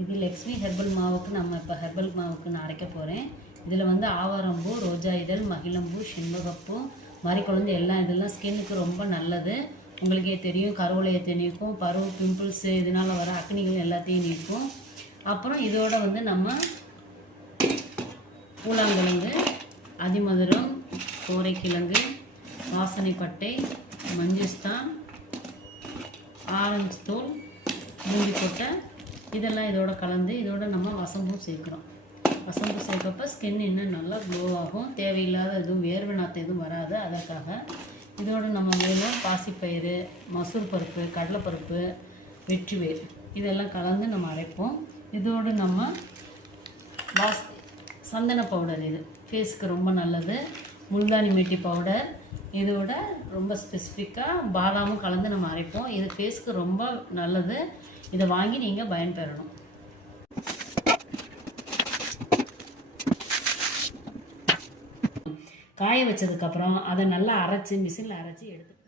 இது லக்ஷ்மி ஹெர்பல் மாவுக்கு நம்ம இப்போ ஹெர்பல் மாவுக்கு நான் அரைக்க போகிறேன். இதில் வந்து ஆவாரம்பூ, ரோஜா இதழ், மகிழம்பூ, செண்பகப்பூ, மறிக்குழந்து எல்லாம் இதெல்லாம் ஸ்கின்னுக்கு ரொம்ப நல்லது. உங்களுக்கே தெரியும், கருவளையத்தை நீக்கும், பருவ பிம்பிள்ஸு இதனால் வர அக்னிகள் எல்லாத்தையும் நீக்கும். அப்புறம் இதோட வந்து நம்ம பூலாங்கிழங்கு, அதிமதுரம், கோரைக்கிழங்கு, வாசனைப்பட்டை, மஞ்சிஸ்தான், ஆரஞ்சு தூள், பூந்தி கொட்டை இதெல்லாம் இதோட கலந்து இதோட நம்ம வசம்பும் சேர்க்குறோம். வசம்பு சேர்க்கப்போ ஸ்கின் இன்னும் நல்லா க்ளோ ஆகும். தேவையில்லாத எதுவும் வேர்வை நாற்றம் எதுவும் வராது. அதற்காக இதோட நம்ம மேலும் பாசிப்பயிறு, மசூர் பருப்பு, கடலைப்பருப்பு, வெற்றிவேர் இதெல்லாம் கலந்து நம்ம அரைப்போம். இதோடு நம்ம சந்தன பவுடர், இது ஃபேஸுக்கு ரொம்ப நல்லது. முல்தானி மெட்டி பவுடர், இதோட ரொம்ப ஸ்பெசிஃபிக்காக பாதாமும் கலந்து நம்ம அரைப்போம். இது ஃபேஸுக்கு ரொம்ப நல்லது. இதை வாங்கி நீங்கள் பயன்பெறணும். காய வச்சதுக்கப்புறம் அதை நல்லா அரைச்சி மிஷினில் அரைச்சி எடுத்து